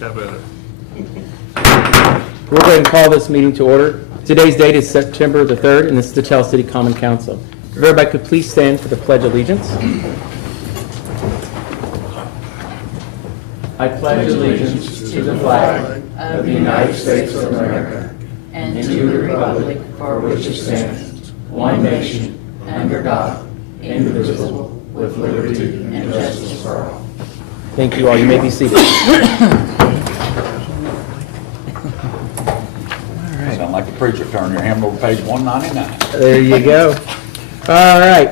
How about it? We'll go ahead and call this meeting to order. Today's date is September the 3rd, and this is the Tell City Common Council. If everybody could please stand for the Pledge of Allegiance. I pledge allegiance to the flag of the United States of America and to the republic for which it stands, one nation, under God, indivisible, with liberty and justice for all. Thank you all. You may be seated. Sound like a preacher. Turn your hand over to page 199. There you go. All right.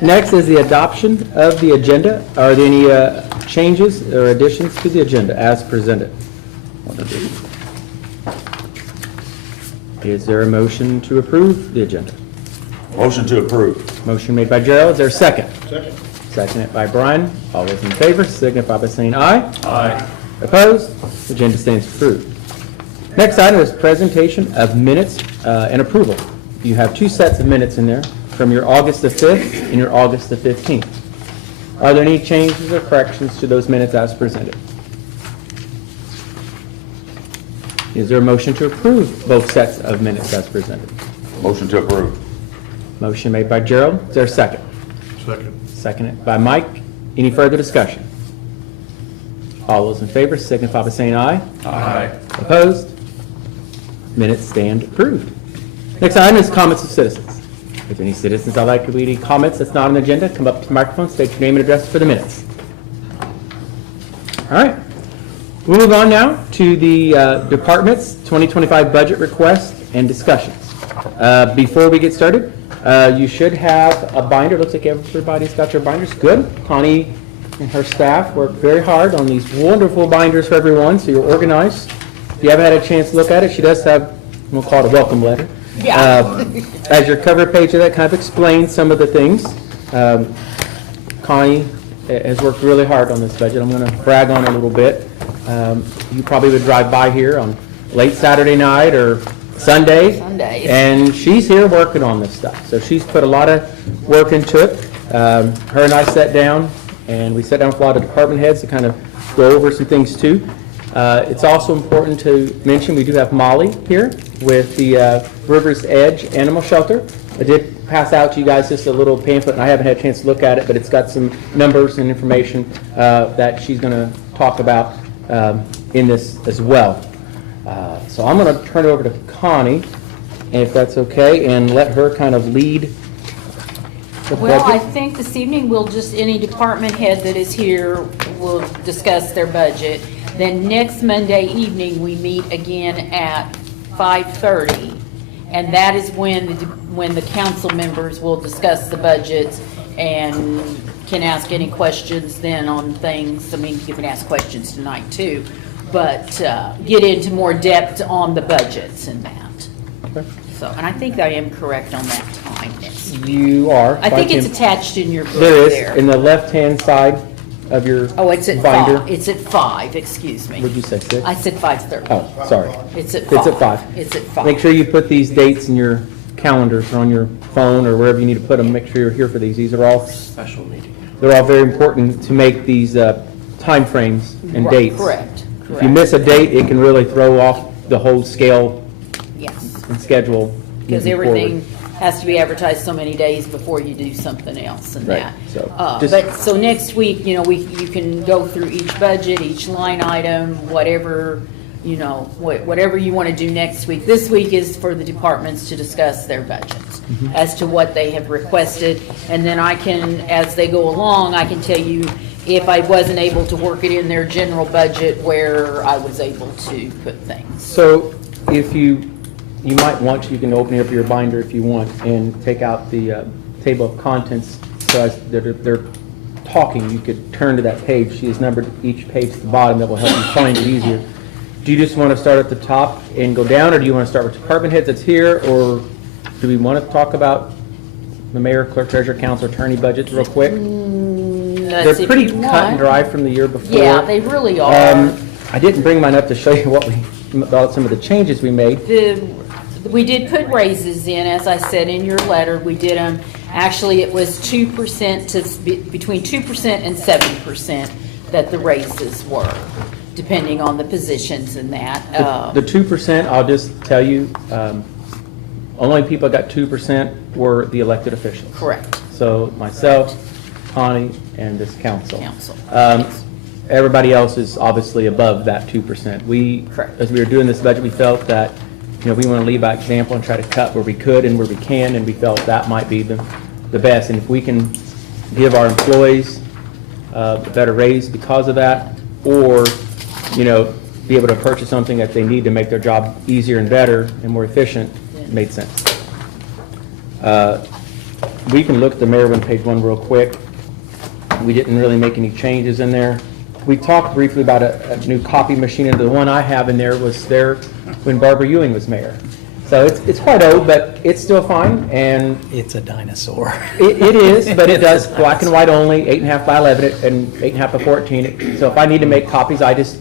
Next is the adoption of the agenda. Are there any changes or additions to the agenda as presented? Is there a motion to approve the agenda? Motion to approve. Motion made by Gerald. Is there a second? Second. Seconded by Brian. All those in favor signify by saying aye. Aye. Opposed? The agenda stands approved. Next item is presentation of minutes and approval. You have two sets of minutes in there from your August the 5th and your August the 15th. Are there any changes or corrections to those minutes as presented? Is there a motion to approve both sets of minutes as presented? Motion to approve. Motion made by Gerald. Is there a second? Second. Seconded by Mike. Any further discussion? All those in favor signify by saying aye. Aye. Opposed? Minutes stand approved. Next item is comments of citizens. If any citizens would like to read any comments that's not on the agenda, come up to the microphone, state your name and address for the minutes. All right. We'll move on now to the department's 2025 budget request and discussions. Before we get started, you should have a binder. Looks like everybody's got their binders. Good. Connie and her staff worked very hard on these wonderful binders for everyone, so you're organized. If you haven't had a chance to look at it, she does have, we'll call it a welcome letter. Yeah. As your cover page of that kind of explains some of the things. Connie has worked really hard on this budget. I'm going to brag on her a little bit. You probably would drive by here on late Saturday night or Sundays, and she's here working on this stuff. So she's put a lot of work into it. Her and I sat down, and we sat down with a lot of department heads to kind of go over some things too. It's also important to mention we do have Molly here with the River's Edge Animal Shelter. I did pass out to you guys just a little pamphlet, and I haven't had a chance to look at it, but it's got some numbers and information that she's going to talk about in this as well. So I'm going to turn it over to Connie, if that's okay, and let her kind of lead the Well, I budget. think this evening we'll just, any department head that is here will discuss their budget. Then next Monday evening, we meet again at 5:30. And that is when the council members will discuss the budgets and can ask any questions then on things. I mean, you can ask questions tonight too, but get into more depth on the budgets and that. Okay. So, and I think I am correct on that time next week. You are. I think it's attached in your book There is, there. in the left-hand side of your Oh, it's at binder. 5. It's at 5, excuse me. Would you say 6? I said 5:30. Oh, sorry. It's at 5. It's at 5. It's at 5. Make sure you put these dates in your calendars or on your phone or wherever you need to put them. Make sure you're here for these. These are all special meetings. They're all very important to make these time frames and Right, dates. correct, If you miss a date, it can really throw off the whole scale Yes, and schedule. because moving forward. everything has to be advertised so many days before you do something else and Right, that. so just- But, so next week, you can go through each budget, each line item, whatever, whatever you want to do next week. This week is for the departments to discuss their budgets as to what they have requested. And then I can, as they go along, I can tell you if I wasn't able to work it in their general budget where I was able to put things. So if you might want to, you can open up your binder if you want and take out the table of contents. So as they're talking, you could turn to that page. She has numbered each page at the bottom. That will help you find it easier. Do you just want to start at the top and go down, or do you want to start with department heads that's here, or do we want to talk about the mayor, clerk, treasurer, council, attorney budgets real quick? That's They're if pretty you cut and want. dry from the year before. Yeah, they really are. I didn't bring mine up to show you about some of the changes we made. We did put raises in, as I said in your letter. We did them, actually, it was 2% to, between 2% and 7%. that the raises were, depending on the positions and that. The 2%, I'll just tell you, only people that got 2% were the elected officials. Correct. So myself, Connie, and this council. Council. Everybody else is obviously above that 2%. Correct. As we were doing this budget, we felt that, we want to lead by example and try to cut where we could and where we can, and we felt that might be the best. And if we can give our employees a better raise because of that, or, be able to purchase something that they need to make their job easier and better and more efficient, it made sense. We can look at the Maryland page 1 real quick. We didn't really make any changes in there. We talked briefly about a new copy machine, and the one I have in there was there when Barbara Ewing was mayor. So it's quite old, but it's still fine, and It's a dinosaur. it is, but it does black and white only, 8.5 by 11 and 8.5 by 14. So if I need to make copies, I just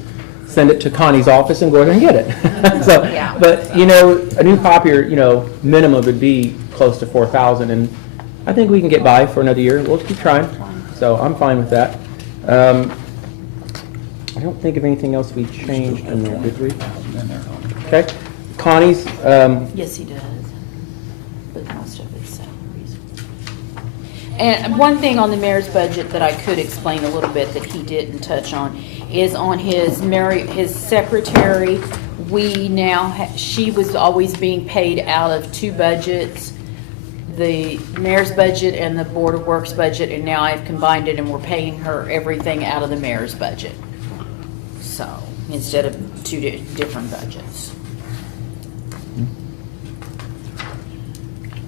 send it to Connie's office and go there and get it. So, Yeah. but, a new copier, minimum would be close to 4,000, and I think we can get by for another year. We'll keep trying. So I'm fine with that. I don't think of anything else we changed in there, did we? Okay. Connie's, Yes, he does. But most of it's salaries. And one thing on the mayor's budget that I could explain a little bit that he didn't touch on is on his secretary. We now, she was always being paid out of two budgets, the mayor's budget and the Board of Works budget, and now I've combined it and we're paying her everything out of the mayor's budget. So, instead of two different budgets.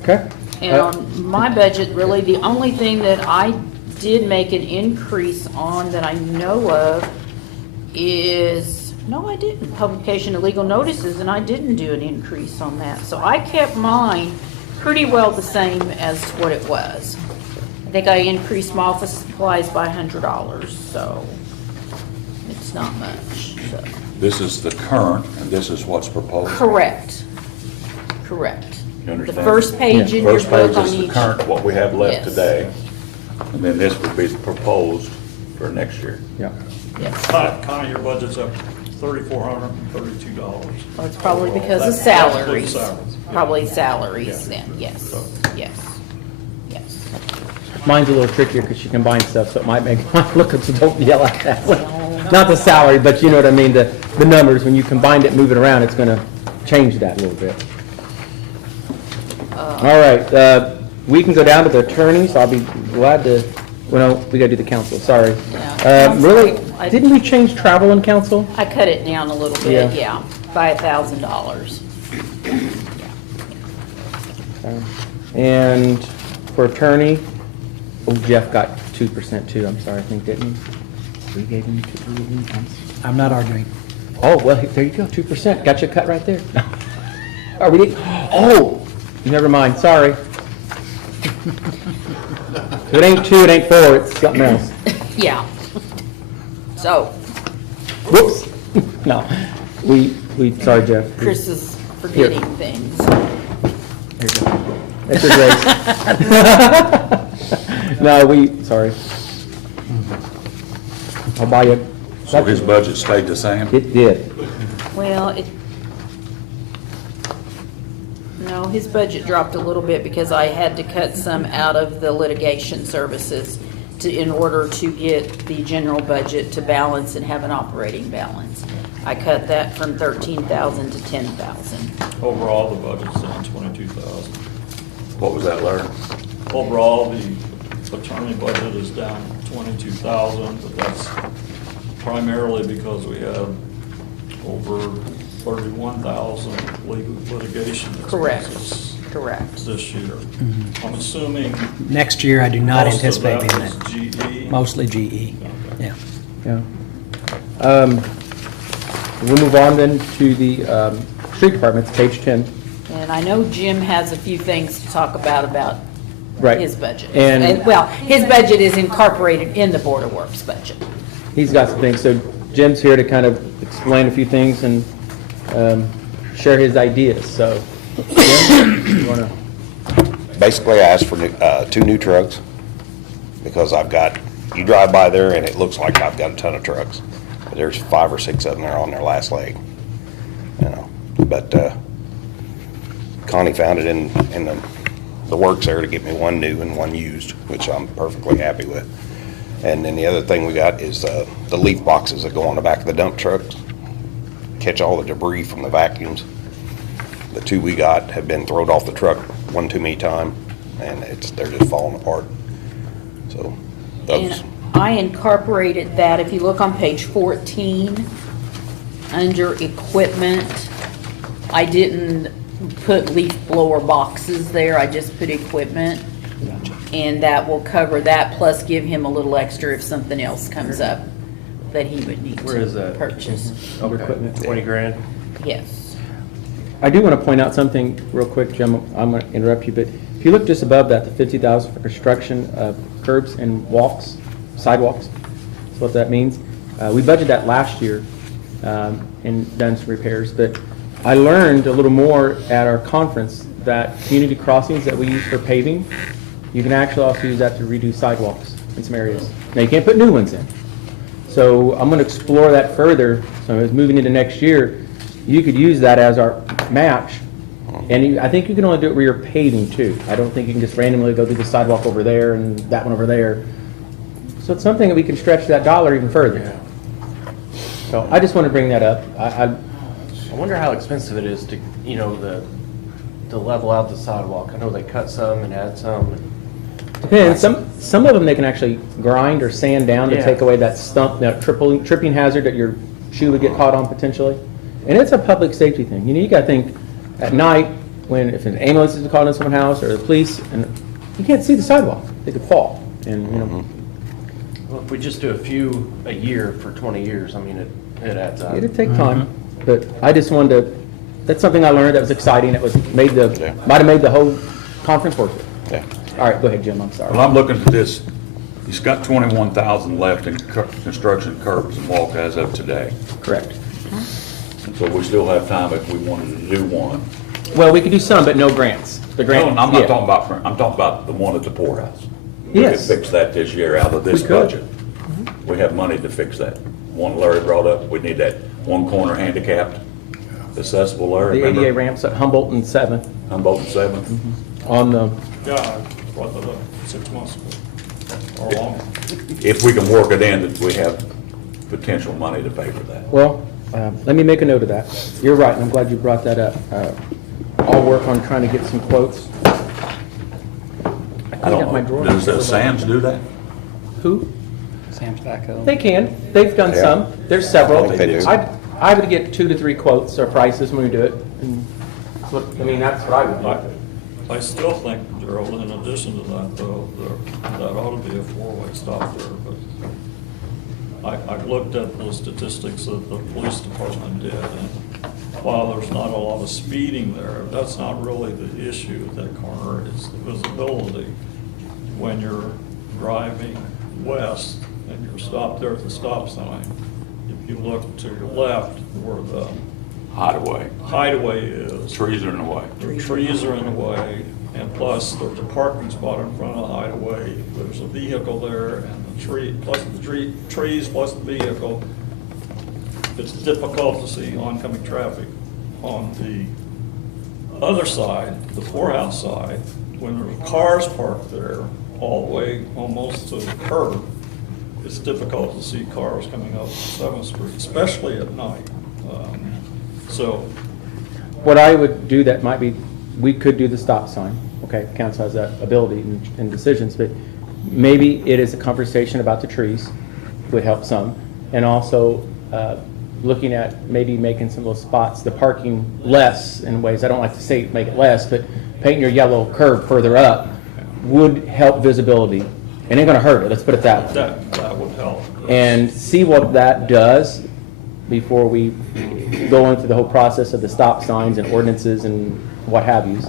okay. And on my budget, really, the only thing that I did make an increase on that I know of is, no, I didn't, publication of legal notices, and I didn't do an increase on that. So I kept mine pretty well the same as what it was. I think I increased my office supplies by $100, so it's not much, so. This is the current, and this is what's proposed. Correct, correct. You The understand? first page in your First page book on is the each. current, what we have left Yes. today, and then this would be proposed for next year. Yeah. Yes. Connie, your budget's up $3,432. Well, it's probably because of That's salaries. salaries. Probably salaries Yeah. then, yes, So- yes, yes. Mine's a little trickier because she combines stuff, so it might make mine look, so don't yell at that one. Not the salary, but you know what I mean, the numbers, when you combine it, move it around, it's gonna change that a little bit. All right, we can go down to the attorneys, I'll be glad to, well, no, we gotta do the council, sorry. Yeah. Really, didn't we change travel and council? I cut it down a little bit, Yeah. yeah, by $1,000. And for attorney, oh, Jeff got 2% too, I'm sorry, I think, didn't he? We gave him 2%. I'm not arguing. Oh, well, there you go, 2%, got you cut right there. Are we, oh, never mind, sorry. If it ain't 2, it ain't 4, it's something else. Yeah. So, Whoops, no, sorry, Jeff. Chris is forgetting things. Here you go. That's your grace. No, sorry. I'll buy you. So his budget stayed the same? It did. Well, no, his budget dropped a little bit because I had to cut some out of the litigation services in order to get the general budget to balance and have an operating balance. I cut that from 13,000 to 10,000. Overall, the budget's down 22,000. What was that, Larry? Overall, the attorney budget is down 22,000, but that's primarily because we have over 31,000 legal litigation Correct. expenses Correct. this year. I'm assuming Next year, I do not most of anticipate being that that. is GE. Mostly GE, yeah. Yeah. We'll move on then to the street departments, page 10. And I know Jim has a few things to talk about Right. his budget. And Well, his budget is incorporated in the Board of Works budget. he's got some things, so Jim's here to kind of explain a few things and share his ideas, so. Jim, you want to? Basically, I asked for 2 new trucks because I've got you drive by there and it looks like I've got a ton of trucks. But there's 5 or 6 of them there on their last leg, you know. But Connie found it in the works there to get me one new and one used, which I'm perfectly happy with. And then the other thing we got is the leaf boxes that go on the back of the dump trucks, catch all the debris from the vacuums. The 2 we got have been thrown off the truck one too many times, and they're just falling apart. So those. And I incorporated that, if you look on page 14, under equipment, I didn't put leaf blower boxes there, I just put equipment. And that will cover that, plus give him a little extra if something else comes up that he would need Where is to that? purchase. Under equipment. 20 grand? Yes. I do want to point out something real quick, Jim. I'm going to interrupt you, but if you look just above that, the 50,000 for construction of curbs and walks, sidewalks, that's what that means. We budgeted that last year and done some repairs, but I learned a little more at our conference that community crossings that we use for paving, you can actually also use that to redo sidewalks in some areas. Now, you can't put new ones in. So I'm going to explore that further. So as moving into next year, you could use that as our match. And I think you can only do it where you're paving too. I don't think you can just randomly go do the sidewalk over there and that one over there. So it's something that we can stretch that dollar even further. So I just want to bring that up. I wonder how expensive it is to, you know, to level out the sidewalk. I know they cut some and add some. Depends. Some of them they can actually grind or sand down to Yeah. take away that stump, that tripping hazard that your shoe would get caught on potentially. And it's a public safety thing. You know, you got to think at night when if an ambulance is called in someone's house or the police, and you can't see the sidewalk, they could fall. And you know, Well, if we just do a few a year for 20 years, I mean, it adds up. it'd take time. But I just wanted to. That's something I learned that was exciting. That was might have made the whole conference worth it. Yeah. All right, go ahead, Jim. I'm sorry. Well, I'm looking at this, he's got 21,000 left in construction curbs and walk as of today. Correct. So we still have time if we wanted to do one. Well, we could do some, but no grants. The No, grant. I'm not yeah. talking about, I'm talking about the one at the poorhouse. Yes. We could fix that this year out of this We could. budget. We have money to fix that. One Larry brought up, we need that one corner handicapped, accessible, Larry, The ADA remember? ramps at Humboldt and 7th Humboldt and 7th. on the. Yeah, I brought that up 6 months ago, or longer. If we can work it in, that we have potential money to pay for that. Well, let me make a note of that. You're right, and I'm glad you brought that up. I'll work on trying to get some quotes. I don't my know, drawer. does Sam's do that? Who? Sam's backhoe. They can. They've done Yeah. some. There's several. I think they do. I would get 2 to 3 quotes or prices when we do it. And I mean, that's what I would do. I still think, Gerald, in addition to that, though, that ought to be a four-way stop there, but I've looked at the statistics that the police department did, and while there's not a lot of speeding there, that's not really the issue at that corner, it's the visibility. When you're driving west and you're stopped there at the stop sign, if you look to your left where the Hideaway. hideaway is, Trees are in the way. the trees are in the way, and plus there's a parking spot in front of the hideaway. There's a vehicle there, and the tree, plus the trees, plus the vehicle. It's difficult to see oncoming traffic. On the other side, the poorhouse side, when there's cars parked there all the way almost to the curb, it's difficult to see cars coming up 7th Street, especially at night. So, What I would do that might be, we could do the stop sign. Okay, council has that ability in decisions, but maybe it is a conversation about the trees would help some. And also looking at maybe making some of those spots, the parking less in ways, I don't like to say make it less, but painting your yellow curve further up would help visibility. It ain't gonna hurt it, let's put it that way. that would help. And see what that does before we go into the whole process of the stop signs and ordinances and what have yous.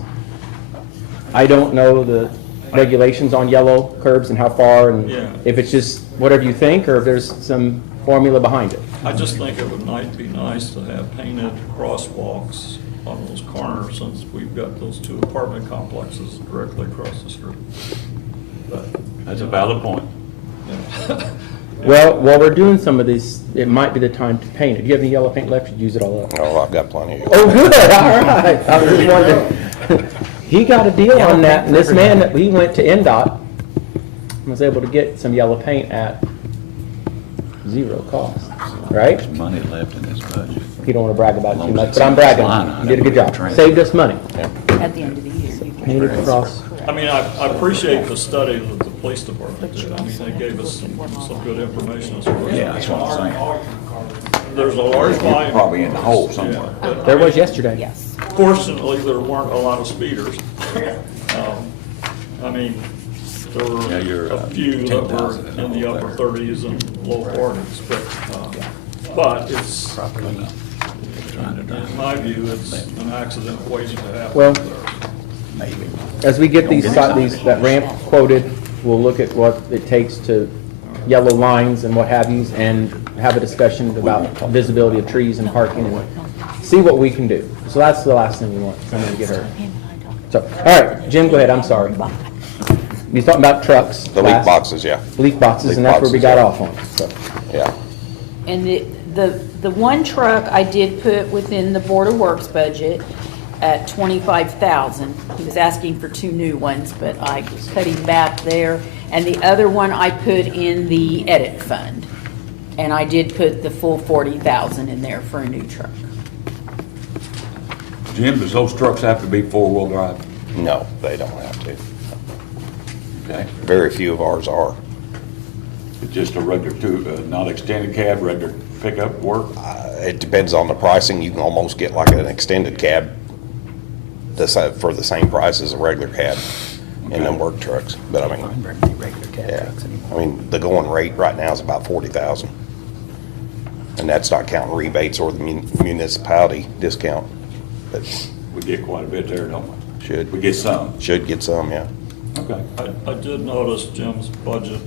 I don't know the regulations on yellow curbs and how far, and Yeah. if it's just whatever you think, or if there's some formula behind it. I just think it would be nice to have painted crosswalks on those corners, since we've got those 2 apartment complexes directly across the street. But, That's a valid point. yeah. Well, while we're doing some of these, it might be the time to paint it. Do you have any yellow paint left? You'd use it all up. Oh, I've got plenty of. Oh, good, all right. I was just wondering. He got a deal on that, and this man, he went to NDOT and was able to get some yellow paint at zero cost, right? There's money left in this budget. You don't want to brag about it too Long as much, it's but I'm in this bragging. line item, You did a good job. we're Saved us money. At the end of the year. you can- Painted across. I mean, I appreciate the study that the police department did. I mean, they gave us some good information as far as. Yeah, that's what I'm saying. There's a large volume. Probably in the hole somewhere. Yeah, but, There was yesterday. Yes. Fortunately, there weren't a lot of speeders. I mean, there Yeah, you're, were a few that were 10,000 in the upper 30s and low 40s, but it's, in my view, it's an accident waiting to happen. Well- there. Maybe. As we get that ramp quoted, we'll look at what it takes to yellow lines and what have yous, and have a discussion about visibility of trees and parking, and see what we can do. So that's the last thing we want, someone to get hurt. So, all right, Jim, go ahead, I'm sorry. He's talking about trucks. The leak boxes, yeah, Leak boxes, and Leak that's where we boxes, got yeah. off on, so. yeah. And the one truck I did put within the Board of Works budget at 25,000. He was asking for 2 new ones, but I cut him back there. And the other one I put in the edit fund. And I did put the full 40,000 in there for a new truck. Jim, does those trucks have to be four-wheel drive? No, they don't have to. Okay. Very few of ours are. It's just a regular not extended cab, regular pickup work? It depends on the pricing. You can almost get like an extended cab for the same price as a regular cab in them work trucks. But I mean, yeah, I mean, the going rate right now is about 40,000. And that's not counting rebates or the municipality discount. But We get quite a bit there, don't we? should, We get some. should get some, yeah. Okay. I did notice Jim's budget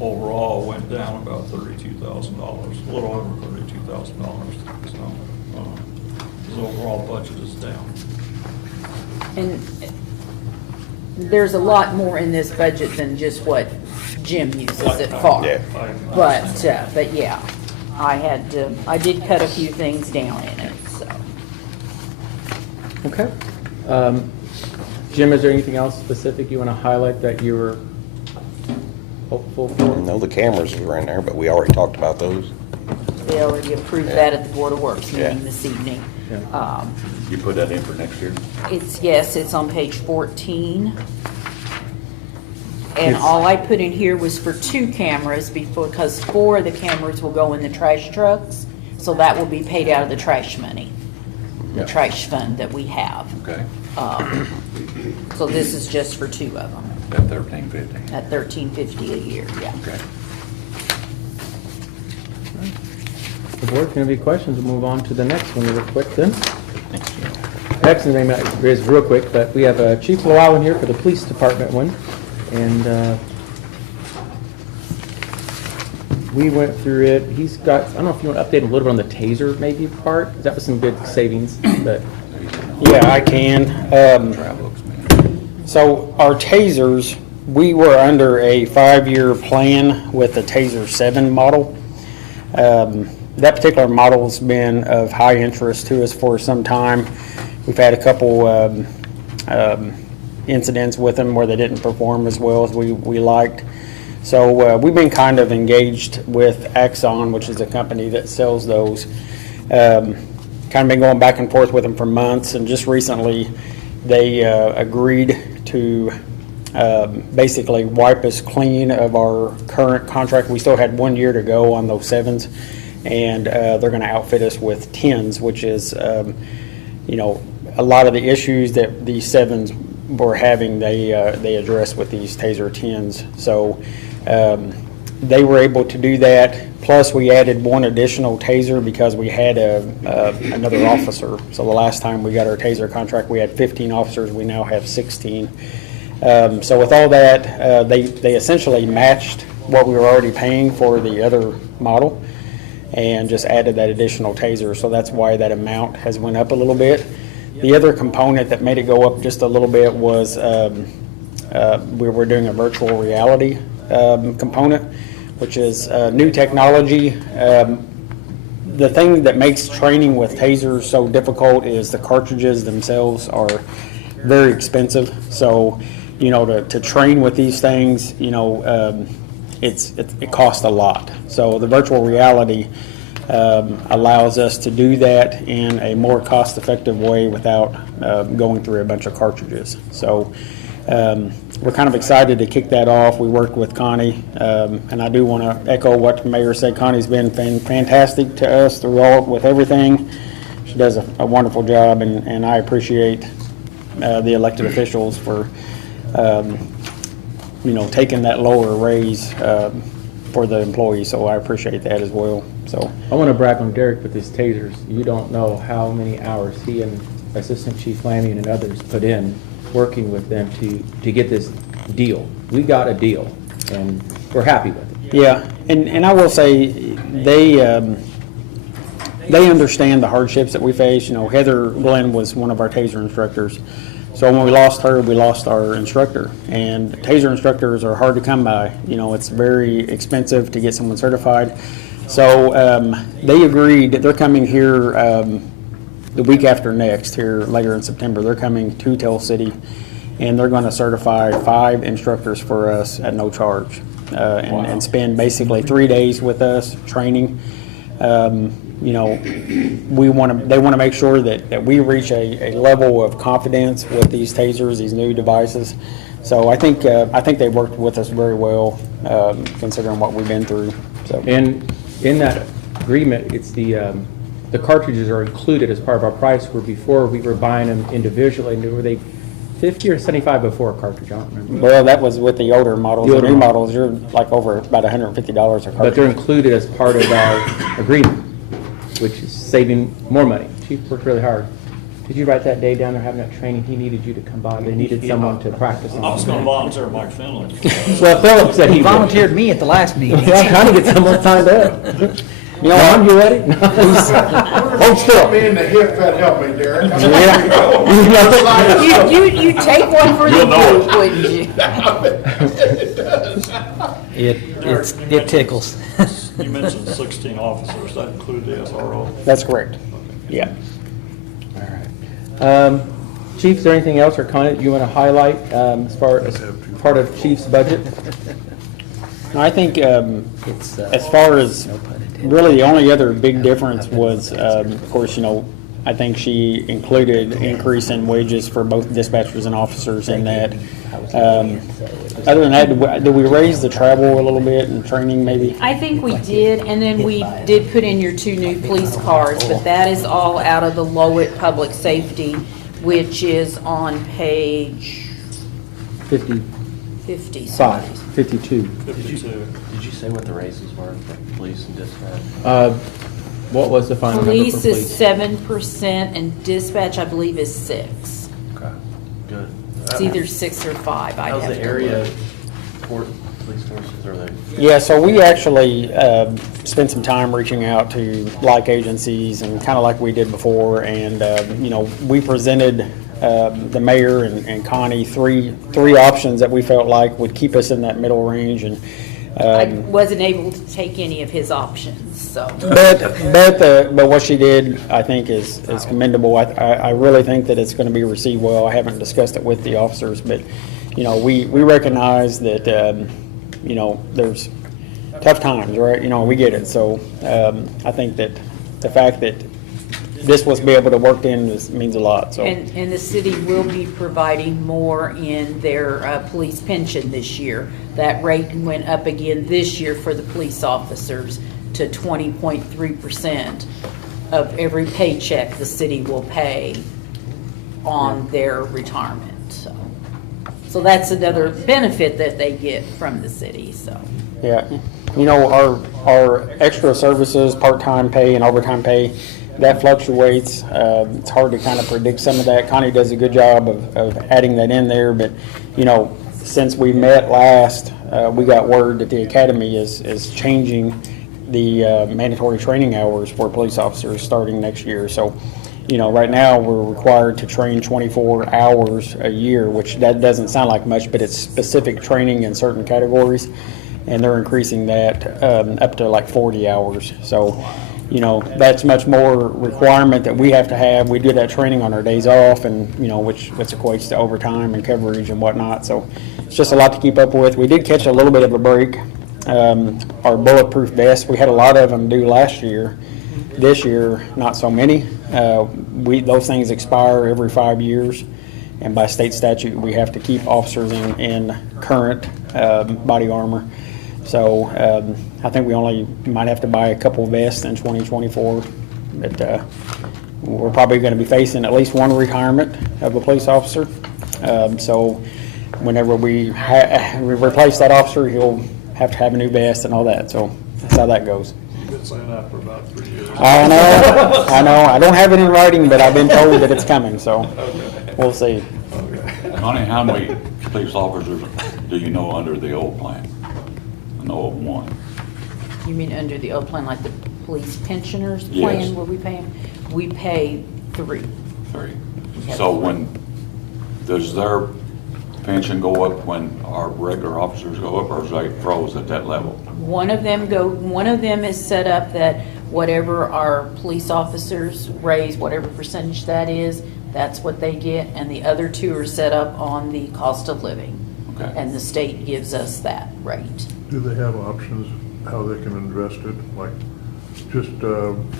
overall went down about $32,000, a little over $32,000. So his overall budget is down. And there's a lot more in this budget than just what Jim uses it for. Yeah. But yeah, I did cut a few things down in it, so. Okay. Jim, is there anything else specific you want to highlight that you were hopeful for? No, the cameras were in there, but we already talked about those. They already approved that at the Board of Works meeting Yeah. this evening. Yeah. You put that in for next year? It's on page 14. And all I put in here was for 2 cameras because 4 of the cameras will go in the trash trucks. So that will be paid out of the trash money, the Yeah. trash fund that we have. Okay. So this is just for 2 of them At 1350. at $13.50 a year, yeah. Okay. The board, can there be questions? We'll move on to the next one real quick then. Next name is real quick, but we have Chief Llewellyn here for the police department one. And we went through it. He's got, I don't know if you want to update a little bit on the taser maybe part. That was some good savings, but Yeah, I can. Travelers, man. So our tasers, we were under a 5-year plan with the Taser 7 model. That particular model has been of high interest to us for some time. We've had a couple incidents with them where they didn't perform as well as we liked. So we've been kind of engaged with Axon, which is a company that sells those. Kind of been going back and forth with them for months, and just recently they agreed to basically wipe us clean of our current contract. We still had 1 year to go on those 7s, and they're going to outfit us with 10s, which is, a lot of the issues that these 7s were having, they address with these Taser 10s. So they were able to do that. Plus, we added 1 additional Taser because we had another officer. So the last time we got our Taser contract, we had 15 officers. We now have 16. So with all that, they essentially matched what we were already paying for the other model and just added that additional Taser. So that's why that amount has went up a little bit. The other component that made it go up just a little bit was we were doing a virtual reality component, which is new technology. The thing that makes training with tasers so difficult is the cartridges themselves are very expensive. So, you know, to train with these things, you know, it costs a lot. So the virtual reality allows us to do that in a more cost-effective way without going through a bunch of cartridges. So we're kind of excited to kick that off. We worked with Connie, and I do want to echo what the mayor said. Connie's been fantastic to us throughout with everything. She does a wonderful job, and I appreciate the elected officials for you know, taking that lower raise for the employees, so I appreciate that as well. So I want to brag on Derek with his tasers. You don't know how many hours he and Assistant Chief Lamian and others put in working with them to get this deal. We got a deal, and we're happy with it. yeah, and I will say they understand the hardships that we face. You know, Heather Glenn was one of our taser instructors. So when we lost her, we lost our instructor. And taser instructors are hard to come by. You know, it's very expensive to get someone certified. So they agreed that they're coming here the week after next, here later in September. They're coming to Tell City, and they're going to certify 5 instructors for us at no charge, and spend basically 3 days with us training. You know, they want to make sure that we reach a level of confidence with these tasers, these new devices. So I think they worked with us very well, considering what we've been through. So. And in that agreement, it's the cartridges are included as part of our price, where before we were buying them individually. And were they 50 or 75 before a cartridge? I don't remember. Well, that was with the older models. The The older new models. models, you're like over about $150 a cartridge. But they're included as part of our agreement, which is saving more money. Chief worked really hard. Did you write that day down there having that training? He needed you to come by. They needed someone to practice I was on. gonna volunteer Mike Finley. Well, Philip said he He would. volunteered me at the last meeting. Yeah, trying to get someone signed up. You know, Ron, you ready? Hold still. Me in the hip that helped me, Derek. You take one for the group, wouldn't you? It tickles. You mentioned 16 officers, that include the SRO. That's correct. Yeah. Chief, is there anything else or comment you want to highlight as far as part of Chief's budget? No, I think It's, as far as really the only other big difference was, of course, you know, I think she included increase in wages for both dispatchers and officers in that. Other than that, did we raise the travel a little bit and training maybe? I think we did, and then we did put in your 2 new police cars, but that is all out of the Lowett Public Safety, which is on page 55, 52. 52. Did you say what the raises were for police and dispatch? What was the final number for Police is police? 7%, and dispatch, I believe, is 6. Okay, good. It's either 6 or 5, I'd How's have the to area look. for police forces, are they? Yeah, so we actually spent some time reaching out to like agencies and kind of like we did before, and you know, we presented the mayor and Connie three options that we felt like would keep us in that middle range, and I wasn't able to take any of his options, so. but what she did, I think, is commendable. I really think that it's going to be received well. I haven't discussed it with the officers, but you know, we recognize that you know, there's tough times, right? You know, we get it. So I think that the fact that this was be able to work in means a lot. So. And the city will be providing more in their police pension this year. That rate went up again this year for the police officers to 20.3% of every paycheck the city will pay on their retirement. So that's another benefit that they get from the city, so. Yeah, you know, our extra services, part-time pay and overtime pay, that fluctuates. It's hard to kind of predict some of that. Connie does a good job of adding that in there, but, you know, since we met last, we got word that the academy is changing the mandatory training hours for police officers starting next year. So, you know, right now we're required to train 24 hours a year, which that doesn't sound like much, but it's specific training in certain categories. and they're increasing that up to like 40 hours. So, you know, that's much more requirement that we have to have. We do that training on our days off, and, you know, which equates to overtime and coverage and whatnot. So it's just a lot to keep up with. We did catch a little bit of a break. Our bulletproof vests, we had a lot of them due last year. This year, not so many. Those things expire every 5 years, and by state statute, we have to keep officers in current body armor. So I think we only might have to buy a couple vests in 2024, but we're probably going to be facing at least one retirement of a police officer. So whenever we replace that officer, he'll have to have a new vest and all that. So that's how that goes. You've been saying that for about 3 years. I know. I don't have it in writing, but I've been told that it's coming, so we'll see. Connie, how many police officers do you know under the old plan? I know of one. You mean under the old plan, like the police pensioners Yes. plan, where we pay them? We pay 3. 3. Yep. So does their pension go up when our regular officers go up, or is they froze at that level? One of them is set up that whatever our police officers raise, whatever percentage that is, that's what they get, and the other 2 are set up on the cost of living. Okay. And the state gives us that rate. Do they have options how they can invest it, like just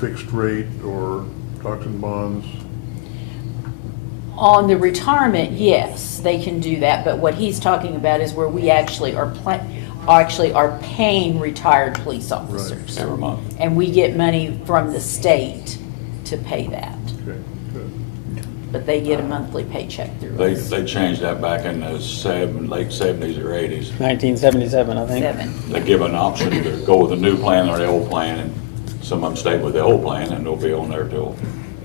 fixed rate or stocks and bonds? On the retirement, yes, they can do that, but what he's talking about is where we actually are paying retired police officers. Every month? And we get money from the state to pay that, Okay, good. but they get a monthly paycheck through They us. changed that back in the late 70s or 80s. 1977, I think. 7. They give an option to go with the new plan or the old plan, and some of them stayed with the old plan, and they'll be on there till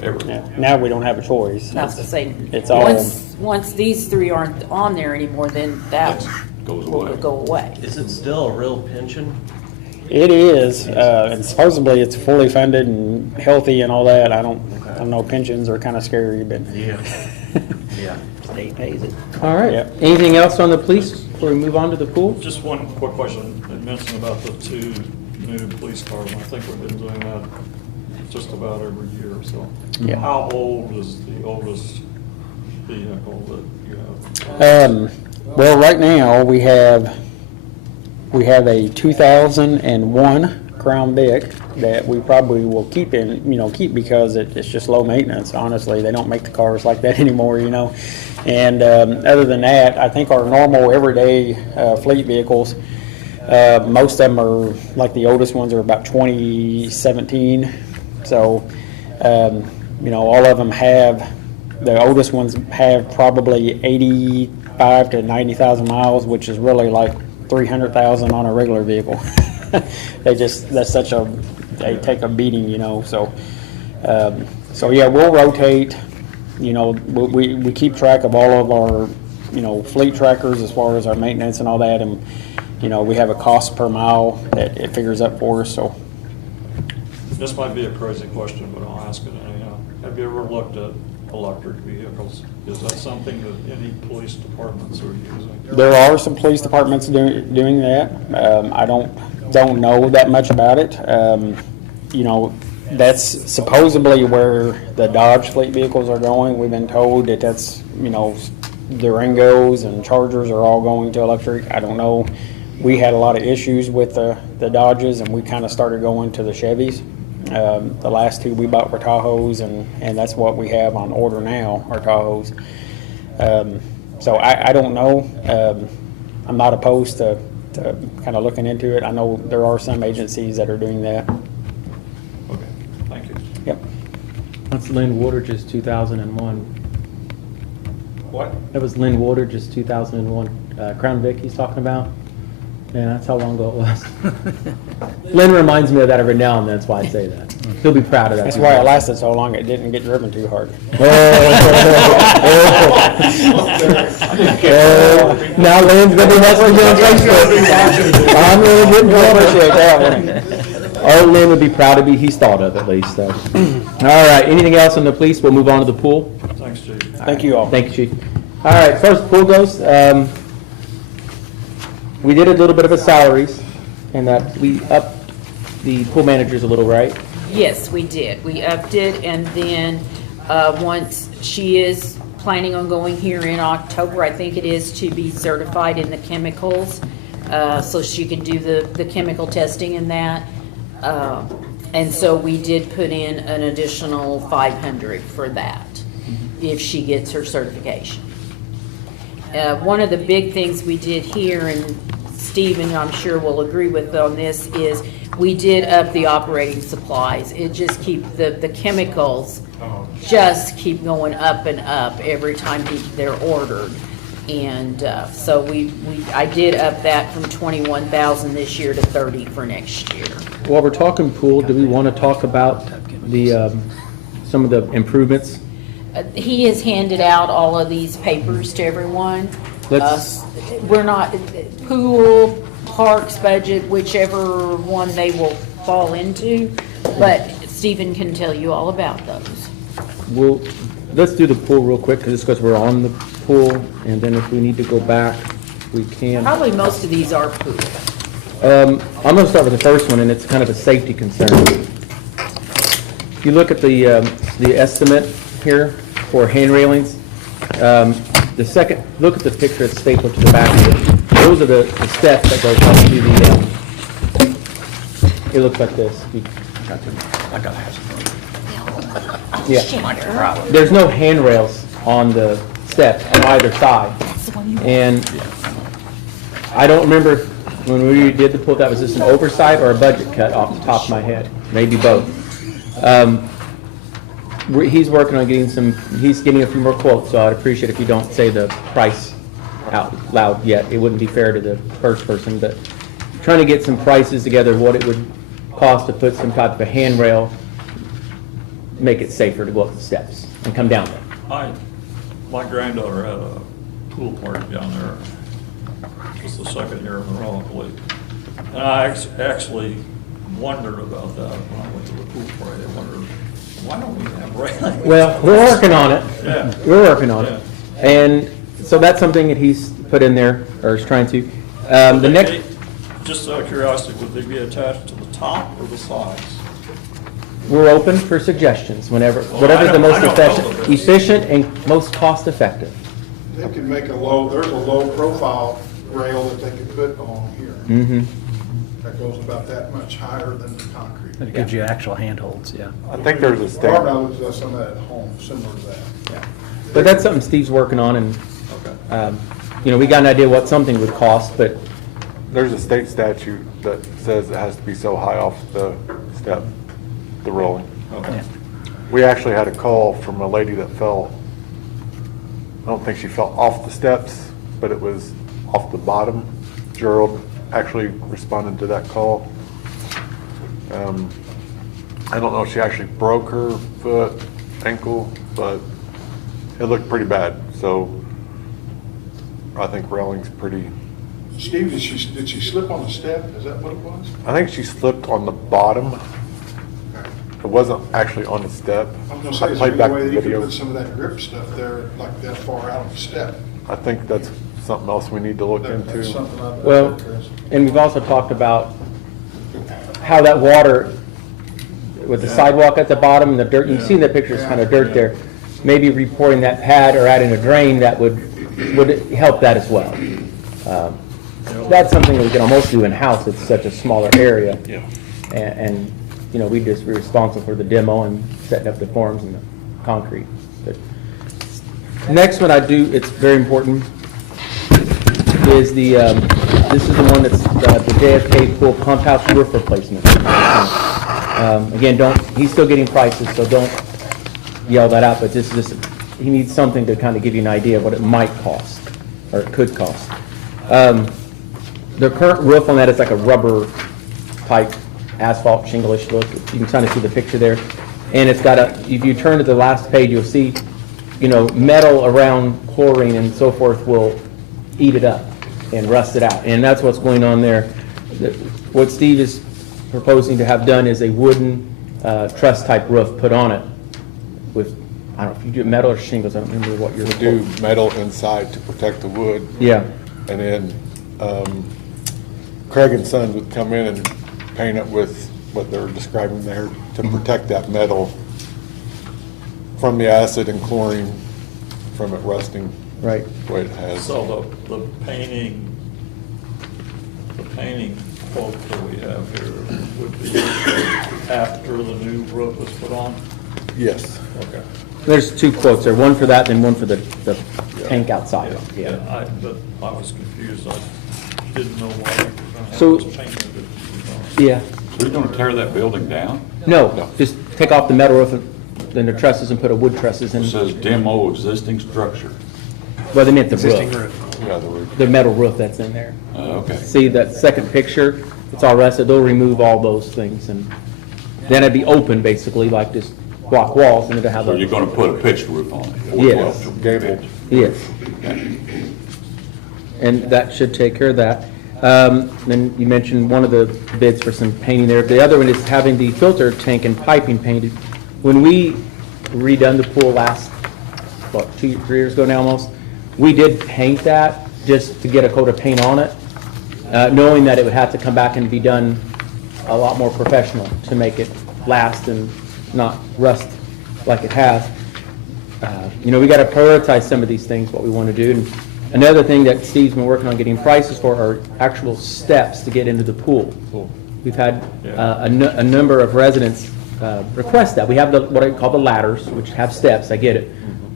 ever. Yeah. Now we don't have a choice. Not to say, It's all- once these 3 aren't on there anymore, then that Goes will away. go away. Is it still a real pension? It is, and supposedly it's fully funded and healthy and all that. I don't know, pensions are kind of scary, but. Yeah. Yeah. State pays it. All right. Yep. Anything else on the police before we move on to the pool? Just one quick question. You mentioned about the 2 new police cars, and I think we've been doing that just about every year, so. Yeah. How old is the oldest vehicle that you have? Well, right now, we have a 2001 Crown Vic that we probably will keep because it's just low maintenance, honestly. They don't make the cars like that anymore, And other than that, I think our normal everyday fleet vehicles, most of them are, like the oldest ones are about 2017. So, all of them the oldest ones have probably 85 to 90,000 miles, which is really like 300,000 on a regular vehicle. They take a beating, so yeah, we'll rotate, we keep track of all of our, fleet trackers as far as our maintenance and all that, and, we have a cost per mile that it figures up for us, so. This might be a crazy question, but I'll ask it anyhow. Have you ever looked at electric vehicles? Is that something that any police departments are using? There are some police departments doing that. I don't know that much about it. That's supposedly where the Dodge fleet vehicles are going. We've been told that that's, Durangos and Chargers are all going to electric. I don't know. We had a lot of issues with the Dodges, and we kind of started going to the Chevys. The last 2 we bought were Tahoes, and that's what we have on order now, are Tahoes. So I don't know. I'm not opposed to kind of looking into it. I know there are some agencies that are doing that. Okay, thank you. Yep. That's Lynn Woodridge's 2001. What? That was Lynn Woodridge's 2001 Crown Vic he's talking about. Yeah, that's how long ago it was. Lynn reminds me of that every now and then, that's why I say that. He'll be proud of that. That's why it lasted so long. It didn't get driven too hard. Now Lynn's gonna be messaging on Facebook. I'm really getting to appreciate that one. Oh, Lynn would be proud to be, he's thought of at least, so. All right, anything else on the police? We'll move on to the pool. Thanks, Chief. Thank you all. Thank you, Chief. All right, as far as the pool goes, we did a little bit of a salaries. And that we upped the pool managers a little, right? Yes, we did. We upped it, and then, once she is planning on going here in October, I think it is, to be certified in the chemicals, so she can do the chemical testing and that. And so we did put in an additional 500 for that, if she gets her certification. One of the big things we did here, and Stephen, I'm sure will agree with on this, is we did up the operating supplies. It just the chemicals just keep going up and up every time they're ordered. And so I did up that from 21,000 this year to 30 for next year. While we're talking pool, do we want to talk about the, some of the improvements? He has handed out all of these papers to everyone. Let's- We're not, pool, parks budget, whichever one they will fall into, but Stephen can tell you all about those. Let's do the pool real quick, because we're on the pool, and then if we need to go back, we can. Probably most of these are pool. I'm gonna start with the first one, and it's kind of a safety concern. If you look at the estimate here for hand railings, the second, look at the picture that's stapled to the back of it. Those are the steps that go up to the, it looks like this. I gotta have some. Yeah. There's no handrails on the steps on either side. And I don't remember when we did the pool, that was just an oversight or a budget cut off the top of my head, maybe both. He's working on he's getting a few more quotes, so I'd appreciate if you don't say the price out loud yet. It wouldn't be fair to the first person, but trying to get some prices together, what it would cost to put some type of a handrail, make it safer to go up the steps and come down them. My granddaughter had a pool party down there. It was the second year in a row, I believe. And I actually wondered about that when I went to the pool party. I wondered, why don't we have railings? Well, we're working on it. Yeah. We're working on it. And so that's something that he's put in there, or is trying to. Would The they next, be- Just out of curiosity, would they be attached to the top or the sides? we're open for suggestions whenever, Well, whatever's the most I know both of them. efficient and most cost effective. They can make there's a low profile rail that they could put on here. Mm-hmm. That goes about that much higher than the concrete. It gives you actual handholds, yeah. I think there's a Barbara statement, does some of that at home, similar to that. Yeah. But that's something Steve's working on, and, Okay. we got an idea what something would cost, but there's a state statute that says it has to be so high off the step, the rolling. Okay. We actually had a call from a lady that fell, I don't think she fell off the steps, but it was off the bottom. Gerald actually responded to that call. I don't know if she actually broke her foot, ankle, but it looked pretty bad, so I think railing's pretty, Steve, did she slip on the step? Is that what it was? I think she slipped on the bottom. It wasn't actually on the step. I was gonna say, I is there played back any way the that you could video. put some of that grip stuff there, like that far out of the step? I think that's something else we need to look That's into. something I'd Well, interested. and we've also talked about how that water, with the sidewalk at the bottom and the dirt, you've seen the picture, it's kind of dirt there. Maybe repouring that pad or adding a drain, that would help that as well. That's something that we can almost do in-house, it's such a smaller area. Yeah. And, we just be responsible for the demo and setting up the forms and the concrete. But next one I do, it's very important, is this is the one that's the JFK pool pump house roof replacement. Again, he's still getting prices, so don't yell that out, but this is, he needs something to kind of give you an idea of what it might cost, or it could cost. The current roof on that is like a rubber type asphalt shingle-ish look. You can kind of see the picture there. And it's got if you turn to the last page, you'll see, metal around chlorine and so forth will eat it up and rust it out. And that's what's going on there. What Steve is proposing to have done is a wooden truss type roof put on it with, I don't know if you do metal or shingles, I don't remember what you're. We do metal inside to protect the wood, Yeah, and then Craig and Sons would come in and paint it with what they're describing there to protect that metal from the acid and chlorine from it rusting Right. the way it has. So the painting quote that we have here would be after the new roof is put on? Yes. Okay. There's two quotes there, one for that and one for the tank outside. Yeah, but I was confused. I didn't know why we were gonna have So- this painted. Yeah. So you're gonna tear that building down? No, just take off the metal roof and then the trusses and put a wood trusses in. It says demo existing structure. Well, they meant the Existing roof, roof. Yeah, the roof. the metal roof that's in there. Okay. See that second picture? It's all rusted. They'll remove all those things and then it'd be open basically like just block walls and it'll have So you're a, gonna put a pitched roof on it? Yes. Gabled. yes. And that should take care of that. Then you mentioned one of the bids for some painting there. The other one is having the filter tank and piping painted. When we redone the pool last, what, 3 years ago now almost, we did paint that just to get a coat of paint on it, knowing that it would have to come back and be done a lot more professional to make it last and not rust like it has. You know, we got to prioritize some of these things, what we want to do. And another thing that Steve's been working on getting prices for are actual steps to get into the pool. We've had a number of residents request that. We have what I call the ladders, which have steps, I get it.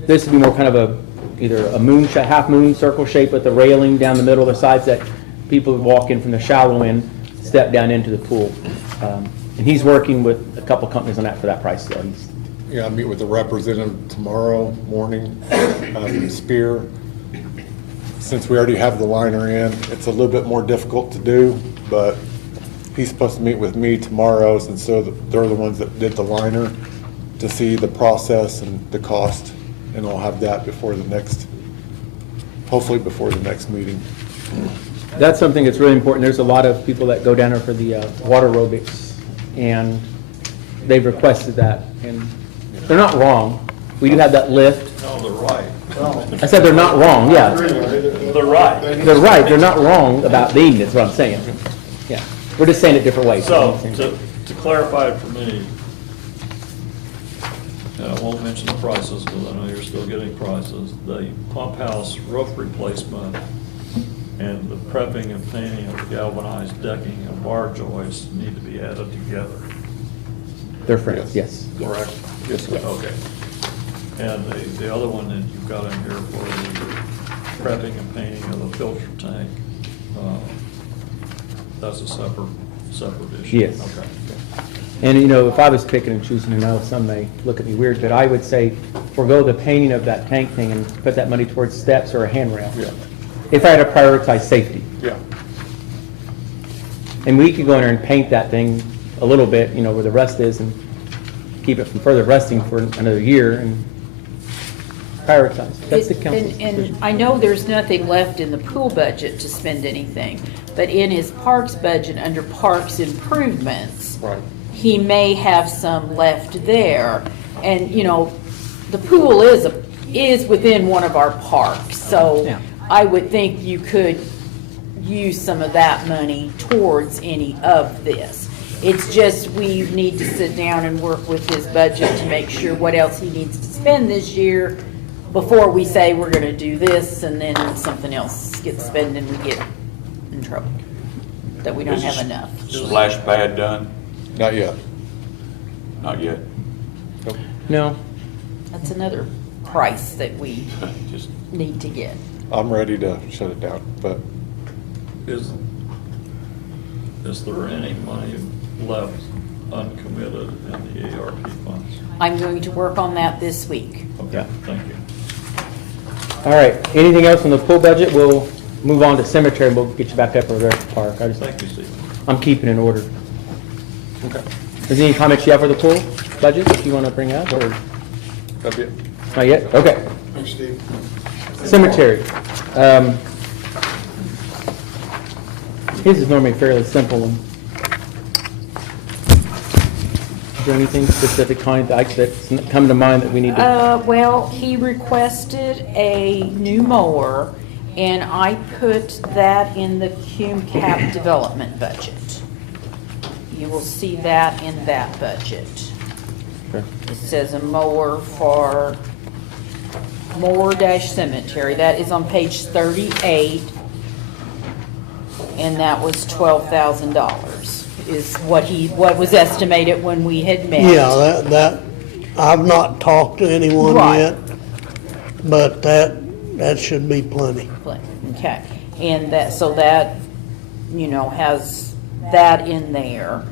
This would be more kind of either a moon, half moon circle shape with the railing down the middle of the sides that people would walk in from the shallow end, step down into the pool. And he's working with a couple companies on that for that price. So he's, Yeah, I meet with a representative tomorrow morning from Spear. Since we already have the liner in, it's a little bit more difficult to do, but he's supposed to meet with me tomorrow, since they're the ones that did the liner, to see the process and the cost, and I'll have that before the next, hopefully before the next meeting. that's something that's really important. There's a lot of people that go down there for the water aerobics, and they've requested that, and they're not wrong. We do have that lift. No, they're right. I said they're not wrong, yeah. They're right. They're right, they're not wrong about needing it, is what I'm saying. Yeah, we're just saying it different ways. So, to clarify it for me, and I won't mention the prices, because I know you're still getting prices, the pump house roof replacement and the prepping and painting of the galvanized decking and bar joists need to be added together, They're friends, yes. correct? Yes, sir. Okay. And the other one that you've got in here for the prepping and painting of the filter tank, that's a separate issue? Yes. Okay. And, you know, if I was picking and choosing, and I know some may look at me weird, but I would say forego the painting of that tank thing and put that money towards steps or a handrail. Yeah. If I had to prioritize safety. Yeah. And we could go in there and paint that thing a little bit, you know, where the rust is, and keep it from further rusting for another year and prioritize. That's the council's And decision. I know there's nothing left in the pool budget to spend anything, but in his parks budget, under parks improvements, Right. he may have some left there. And, you know, the pool is within one of our parks, so Yeah. I would think you could use some of that money towards any of this. It's just, we need to sit down and work with his budget to make sure what else he needs to spend this year before we say we're gonna do this and then something else gets spent and we get in trouble, that we don't Is have the enough. Splash pad done? Not yet. Not yet. No, That's another price that we Just, need to get. I'm ready to shut it down, but Is there any money left uncommitted in the ARP funds? I'm going to work on that this week. Okay, Yeah. thank you. all right. Anything else on the pool budget? We'll move on to cemetery, and we'll get you back up over there at the park. Thank you, Steve. I'm keeping in order. Okay. Is there any comments you have for the pool budget that you want to bring up, or that'd be it. not yet? Okay. Thanks, Steve. Cemetery. His is normally fairly simple. One. Is there anything specific, Connie, that's come to mind that we need to? Well, he requested a new mower, And I put that in the cume cap development budget. You will see that in that budget. Okay. It says a mower for mower-cemetery. That is on page 38. And that was $12,000 is what was estimated when we had met. Yeah, that, I've not talked to anyone Right. yet, but that should be plenty. Okay, and that, so that, has that in there.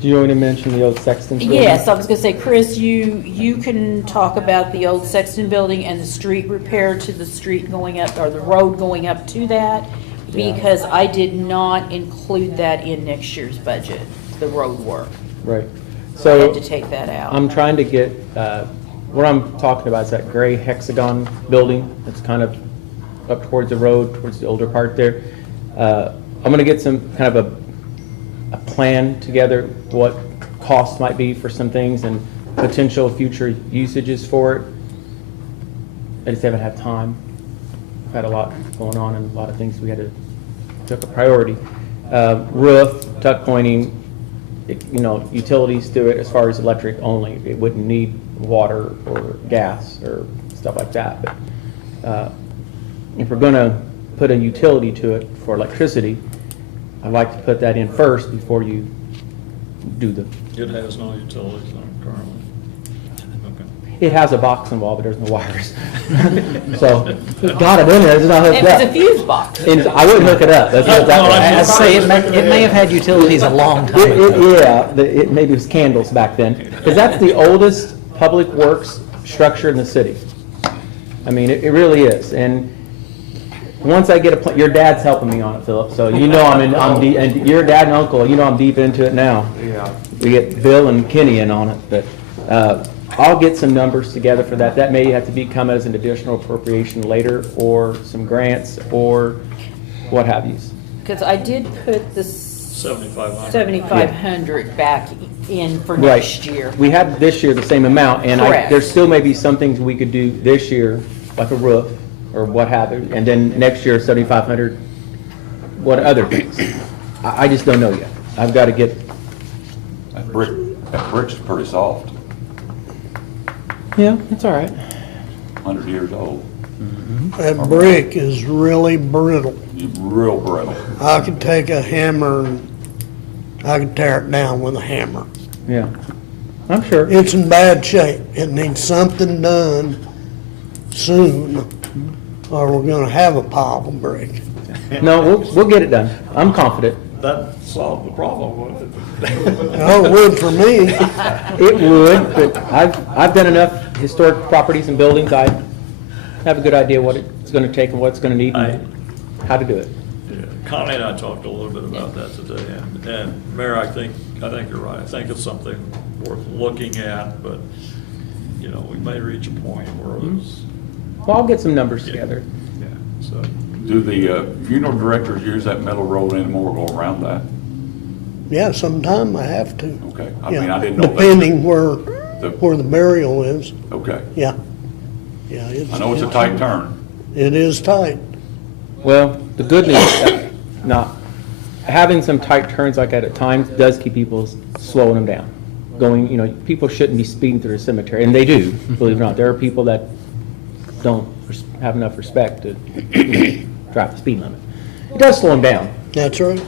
Do you want me to mention the old Sexton building? Yes, I was gonna say, Chris, you can talk about the old Sexton building and the street repair to the street going up, or the road going up to that, Yeah. because I did not include that in next year's budget, the road work. Right. I So had to take that out. I'm trying to get, what I'm talking about is that gray hexagon building that's kind of up towards the road, towards the older part there. I'm gonna get some kind of a plan together, what costs might be for some things and potential future usages for it. I just haven't had time. I've had a lot going on and a lot of things we had to, took a priority. Roof, tuck pointing, utilities to it as far as electric only. It wouldn't need water or gas or stuff like that. But if we're gonna put a utility to it for electricity, I'd like to put that in first before you do the, It has no utilities on it currently. Okay. it has a box involved, but there's no wires. So, got it in there, it's not hooked It up. was a fuse box. And I wouldn't hook it up. That's what that I was say, it may have had utilities a long time ago. Maybe it was candles back then. Because that's the oldest public works structure in the city. I mean, it really is. And once I get your dad's helping me on it, Philip, so I'm deep, and your dad and uncle, I'm deep into it now. Yeah. We get Bill and Kenny in on it, but I'll get some numbers together for that. That may have to come as an additional appropriation later, or some grants, or what have you. Because I did put the 7,500. 7,500 back in for next year. We had this year the same amount, and Correct. there still may be some things we could do this year, like a roof, or what have you, and then next year, 7,500, what other things? I just don't know yet. I've got to get, That brick's pretty soft, yeah, it's all right. 100 years old, That brick is really brittle. real brittle. I could take a hammer and I could tear it down with a hammer. Yeah, I'm sure. It's in bad shape. It needs something done soon, or we're gonna have a pile of brick. No, we'll get it done. I'm confident. That solved the problem, wouldn't it? Oh, it would for me. It would, but I've done enough historic properties and buildings. I have a good idea what it's going to take and what it's going to need and how to do it. Yeah, Connie and I talked a little bit about that today, and Mayor, I think you're right. I think it's something worth looking at, but, we may reach a point where it's, Well, I'll get some numbers together. yeah, so. Do the funeral directors use that metal road anymore, go around that? Yeah, sometime I have to. Okay, I Yeah, mean, I didn't know that. depending where the burial is, Okay, yeah. Yeah, I know it's a tight turn. It is tight. Well, the good news, not having some tight turns like that at times does keep people slowing them down. Going, people shouldn't be speeding through a cemetery, and they do, believe it or not. There are people that don't have enough respect to drive the speed limit. It does slow them down. That's right.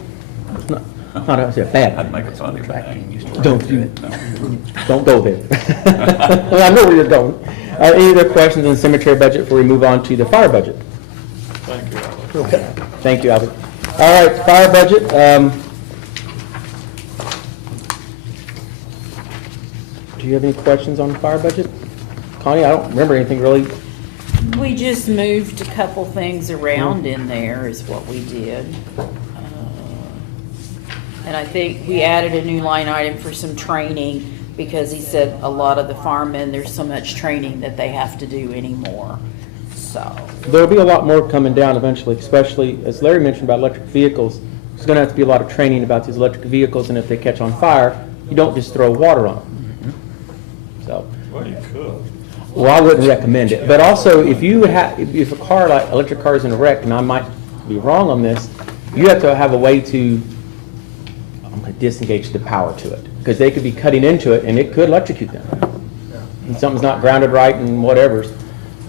It's not a bad. I'd make it funny, but Don't go there. Well, I know where you're going. Any other questions on the cemetery budget before we move on to the fire budget? Thank you, Alex. Okay. Thank you, Albert. All right, fire budget. Do you have any questions on the fire budget? Connie, I don't remember anything really. We just moved a couple things around in there is what we did. And I think we added a new line item for some training because he said a lot of the firemen, there's so much training that they have to do anymore, so. There'll be a lot more coming down eventually, especially, as Larry mentioned about electric vehicles. There's going to have to be a lot of training about these electric vehicles, and if they catch on fire, you don't just throw water on them. So, Well, you could. Well, I wouldn't recommend it, but also, if you have, if a car, like electric car is in a wreck, and I might be wrong on this, you have to have a way to disengage the power to it, because they could be cutting into it, and it could electrocute them. And something's not grounded right and whatever.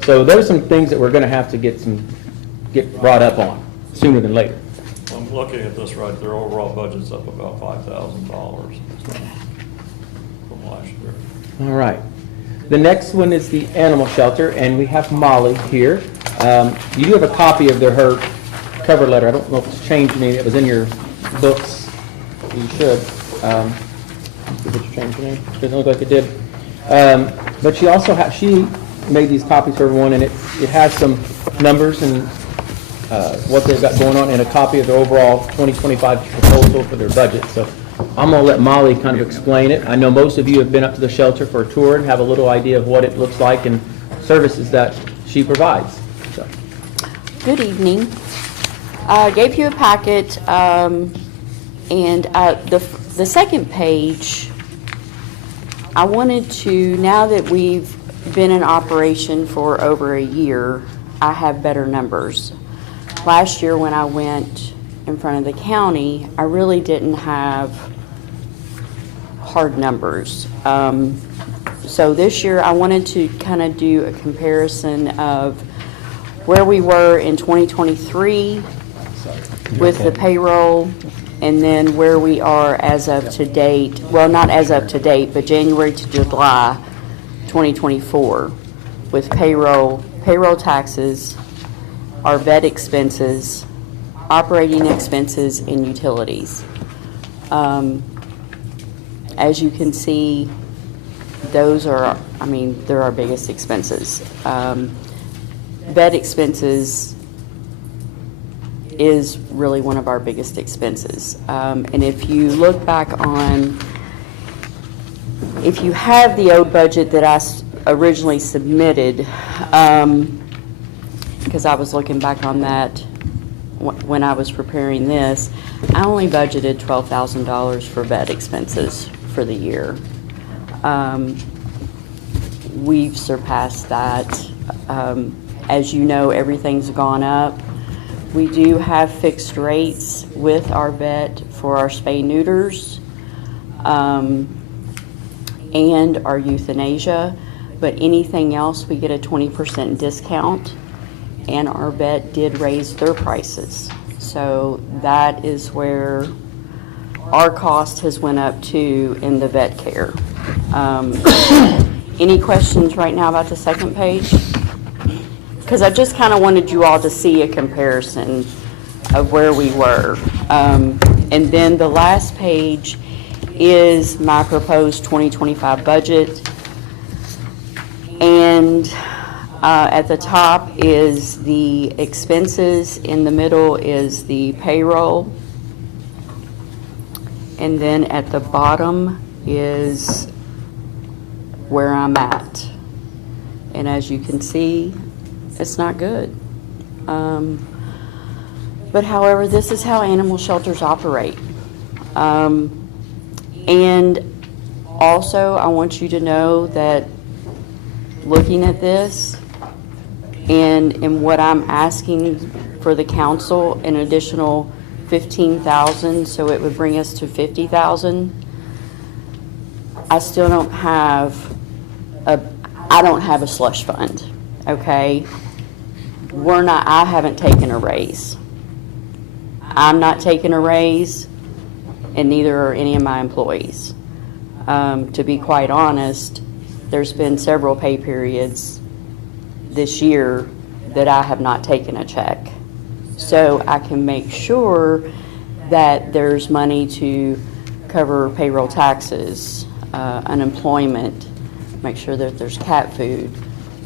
So there's some things that we're gonna have to get brought up on, sooner than later. I'm looking at this right, their overall budget's up about $5,000 from last year. All right. The next one is the animal shelter, and we have Molly here. You do have a copy of her cover letter. I don't know if it's changed any. It was in your books. You should. Did you change your name? Doesn't look like it did. But she also she made these copies for everyone, and it has some numbers and what they've got going on, and a copy of the overall 2025 proposal for their budget. So I'm going to let Molly kind of explain it. I know most of you have been up to the shelter for a tour and have a little idea of what it looks like and services that she provides. So. Good evening. I gave you a packet, and the second page, I wanted to, now that we've been in operation for over a year, I have better numbers. Last year when I went in front of the county, I really didn't have hard numbers. So this year I wanted to kind of do a comparison of where we were in 2023 with the payroll, and then where we are as of to date, well, not as of to date, but January to July 2024 with payroll taxes, our vet expenses, operating expenses, and utilities. As you can see, those are, they're our biggest expenses. Vet expenses is really one of our biggest expenses. And if you look back on, if you have the old budget that I originally submitted, because I was looking back on that when I was preparing this, I only budgeted $12,000 for vet expenses for the year. We've surpassed that. As you know, everything's gone up. We do have fixed rates with our vet for our spay-neuters and our euthanasia, but anything else we get a 20% discount, and our vet did raise their prices. So that is where our cost has went up too in the vet care. Any questions right now about the second page? Because I just kind of wanted you all to see a comparison of where we were. And then the last page is my proposed 2025 budget. And at the top is the expenses, in the middle is the payroll, and then at the bottom is where I'm at. And as you can see, it's not good. But however, this is how animal shelters operate. And also, I want you to know that looking at this and what I'm asking for the council, an additional $15,000, so it would bring us to $50,000. I still don't have I don't have a slush fund, okay? I haven't taken a raise. I'm not taking a raise, and neither are any of my employees. To be quite honest, there's been several pay periods this year that I have not taken a check. So I can make sure that there's money to cover payroll taxes, unemployment, make sure that there's cat food,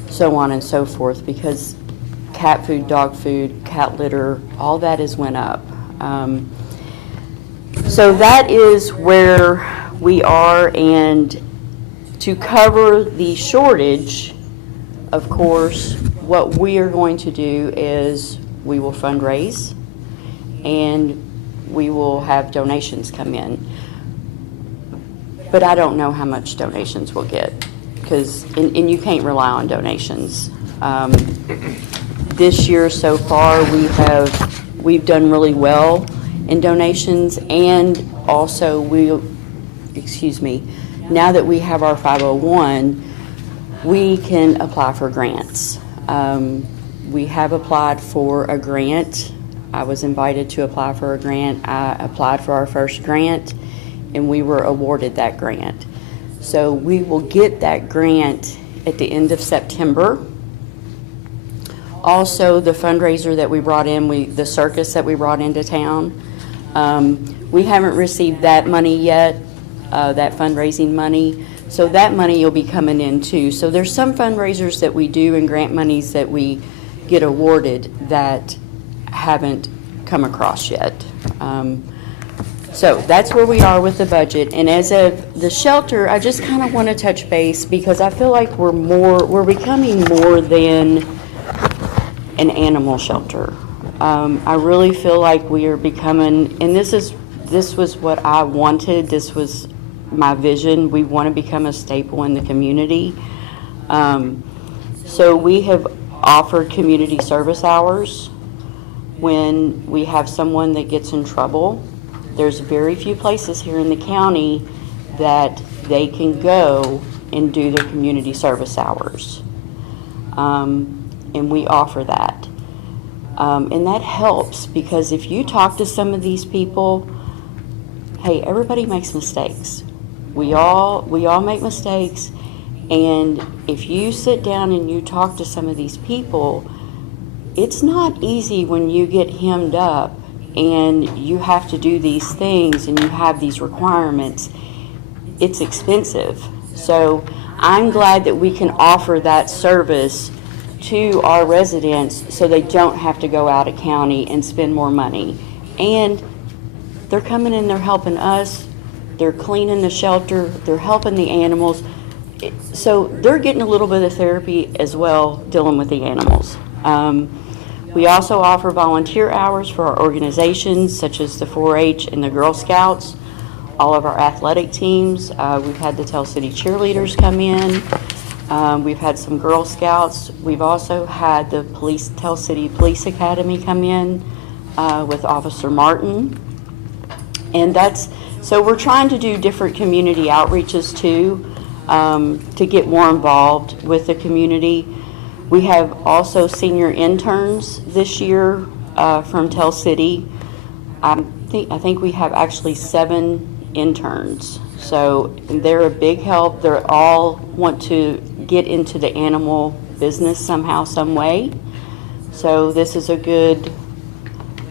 so on and so forth, because cat food, dog food, cat litter, all that has went up. So that is where we are, and to cover the shortage, of course, what we are going to do is we will fundraise and we will have donations come in. But I don't know how much donations we'll get. because, and you can't rely on donations. This year so far, we've done really well in donations, and also now that we have our 501, we can apply for grants. We have applied for a grant. I was invited to apply for a grant. I applied for our first grant, and we were awarded that grant. So we will get that grant at the end of September. Also, the fundraiser that we brought in, the circus that we brought into town, we haven't received that money yet, that fundraising money. So that money will be coming in too. So there's some fundraisers that we do and grant monies that we get awarded that haven't come across yet. So that's where we are with the budget. And as of the shelter, I just kind of want to touch base because I feel like we're becoming more than an animal shelter. I really feel like we are becoming, and this was what I wanted. This was my vision. We want to become a staple in the community. So we have offered community service hours when we have someone that gets in trouble. There's very few places here in the county that they can go and do their community service hours. And we offer that. And that helps because if you talk to some of these people, hey, everybody makes mistakes. We all make mistakes. And if you sit down and you talk to some of these people, it's not easy when you get hemmed up and you have to do these things and you have these requirements. It's expensive. So I'm glad that we can offer that service to our residents so they don't have to go out of county and spend more money. And they're coming in, they're helping us, they're cleaning the shelter, they're helping the animals. So they're getting a little bit of therapy as well dealing with the animals. We also offer volunteer hours for our organizations such as the 4-H and the Girl Scouts, all of our athletic teams. We've had the Tell City cheerleaders come in. We've had some Girl Scouts. We've also had the Tell City Police Academy come in with Officer Martin. And so we're trying to do different community outreaches too, to get more involved with the community. We have also senior interns this year from Tell City. I think we have actually 7 interns. So they're a big help. They all want to get into the animal business somehow, some way. So this is a good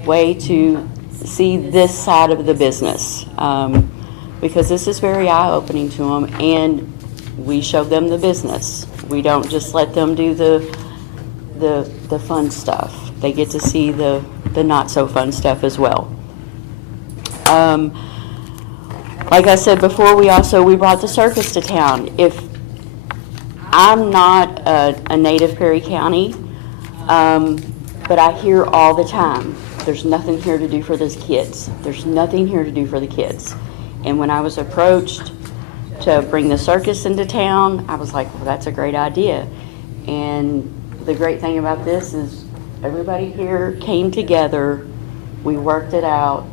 way to see this side of the business because this is very eye-opening to them, and we show them the business. We don't just let them do the fun stuff. They get to see the not so fun stuff as well. Like I said before, we brought the circus to town. If I'm not a native Perry County, but I hear all the time, there's nothing here to do for those kids. There's nothing here to do for the kids. And when I was approached to bring the circus into town, I was like, well, that's a great idea. And the great thing about this is everybody here came together, we worked it out,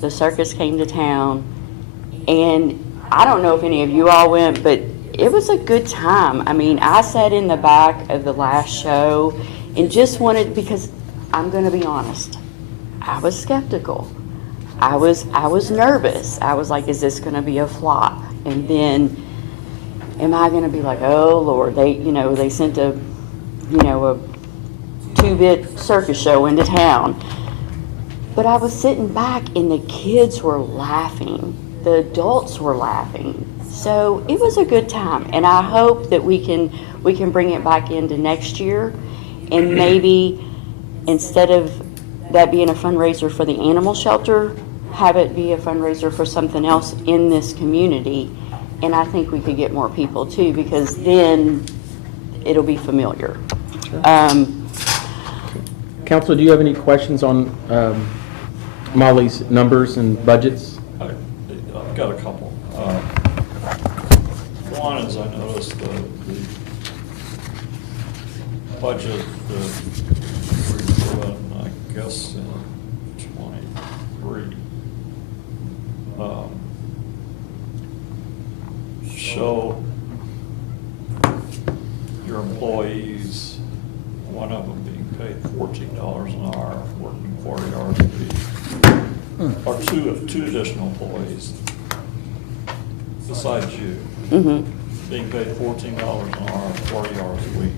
the circus came to town, and I don't know if any of you all went, but it was a good time. I mean, I sat in the back of the last show and just wanted, because I'm going to be honest, I was skeptical. I was nervous. I was like, is this going to be a flop? And then am I going to be like, oh Lord, they sent a 2-bit circus show into town. But I was sitting back and the kids were laughing. The adults were laughing. So it was a good time. And I hope that we can bring it back into next year, and maybe instead of that being a fundraiser for the animal shelter, have it be a fundraiser for something else in this community. And I think we could get more people too, because then it'll be familiar. Council, do you have any questions on Molly's numbers and budgets? I've got a couple. One is I noticed the budget that we're doing, I guess, in 23, show your employees, one of them being paid $14 an hour, working 40 hours a week, or two additional employees besides you, being paid $14 an hour, 40 hours a week.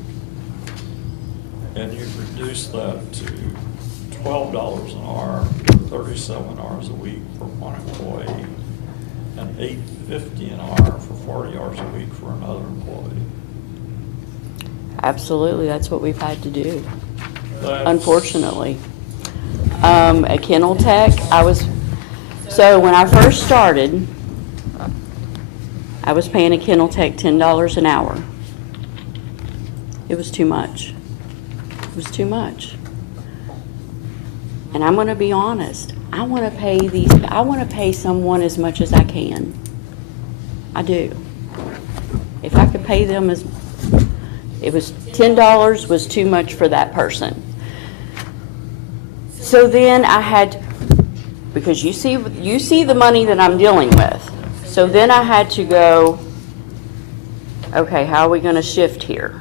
And you've reduced that to $12 an hour, 37 hours a week for one employee, and $8.50 an hour for 40 hours a week for another employee. Absolutely, that's what we've had to do, That's- unfortunately. At Kennel Tech, so when I first started, I was paying a Kennel Tech $10 an hour. It was too much. It was too much. And I'm gonna be honest, I wanna pay someone as much as I can. I do. If I could pay them it was $10 was too much for that person. So then I had, because you see the money that I'm dealing with. So then I had to go, okay, how are we gonna shift here?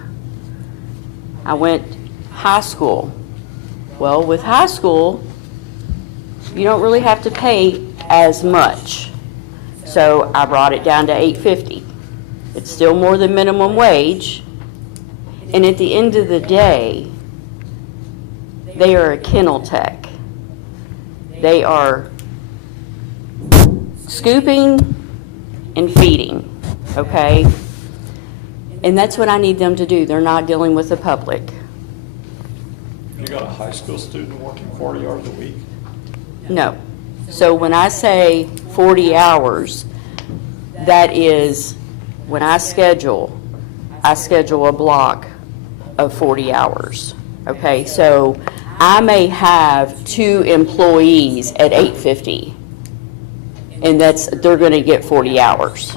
I went high school. Well, with high school, you don't really have to pay as much. So I brought it down to $8.50. It's still more than minimum wage. And at the end of the day, they are a kennel tech. They are scooping and feeding, okay? And that's what I need them to do. They're not dealing with the public. You got a high school student working 40 hours a week? No. So when I say 40 hours, that is, when I schedule a block of 40 hours. Okay, so I may have 2 employees at $8.50, and they're gonna get 40 hours.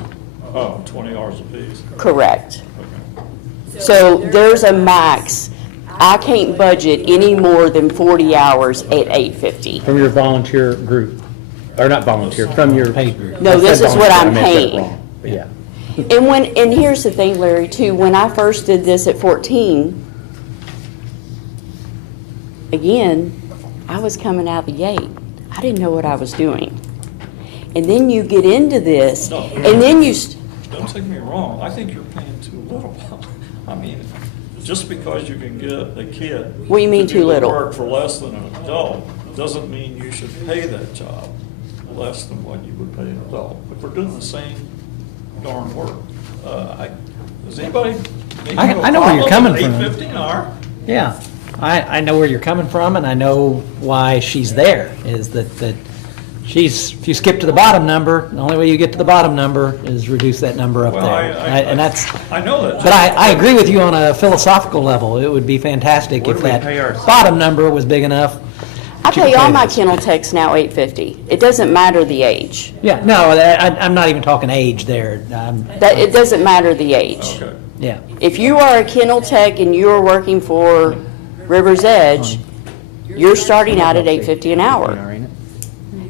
Oh, 20 hours apiece? Correct. So there's a max. I can't budget any more than 40 hours at $8.50. From your volunteer group, or not volunteer, from your. Paid group. No, I said this is what volunteer, I'm I meant that paying. wrong, but yeah. And here's the thing, Larry, too, when I first did this at 14, again, I was coming out the gate. I didn't know what I was doing. And then you get into this, and then Don't take me wrong, I think you're paying too little. I mean, just because you can get a kid. What do you mean to too do the little? work for less than an adult, doesn't mean you should pay that job less than what you would pay an adult. If we're doing the same darn work, does anybody? I know where you're coming from. $8.50 an hour? Yeah, I know where you're coming from, and I know why she's there, is that if you skip to the bottom number, the only way you get to the bottom number is reduce that number up Well, there. And that's, I know that. but I agree with you on a philosophical level. It would be fantastic What if do we that pay our- bottom number was big enough. I to pay all pay my this. kennel techs now $8.50. It doesn't matter the age. Yeah, no, I'm not even talking age there. It doesn't matter the age. Okay. Yeah, If you are a kennel tech and you are working for River's Edge, you're starting out at $8.50 an hour.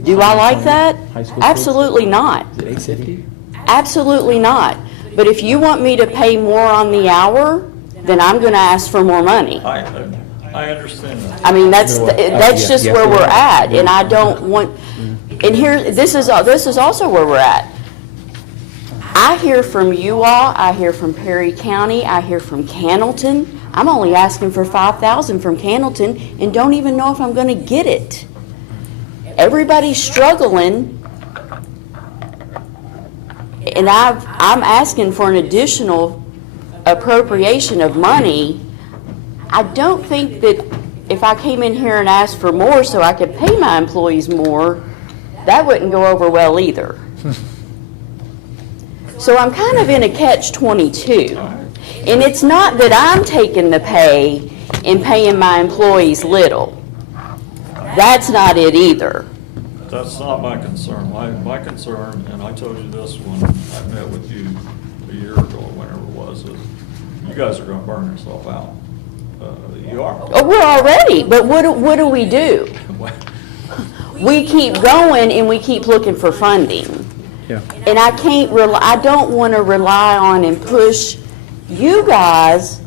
Do I like that? High school Absolutely not. Is it 850? Absolutely not. But if you want me to pay more on the hour, then I'm going to ask for more money. I understand that. I mean, that's just yes, where we we're are. at, and I don't want, and here, this is also where we're at. I hear from you all, I hear from Perry County, I hear from Cannleton. I'm only asking for $5,000 from Cannleton and don't even know if I'm gonna get it. Everybody's struggling, and I'm asking for an additional appropriation of money. I don't think that if I came in here and asked for more so I could pay my employees more, that wouldn't go over well either. So I'm kind of in a catch-22. And it's not that I'm taking the pay and paying my employees little. That's not it either. That's not my concern. My concern, and I told you this when I met with you a year ago, or whenever it was, is you guys are gonna burn yourself out. You are. Oh, we're already, but what do we do? We keep going and we keep looking for funding. Yeah. And I don't want to rely on and push you guys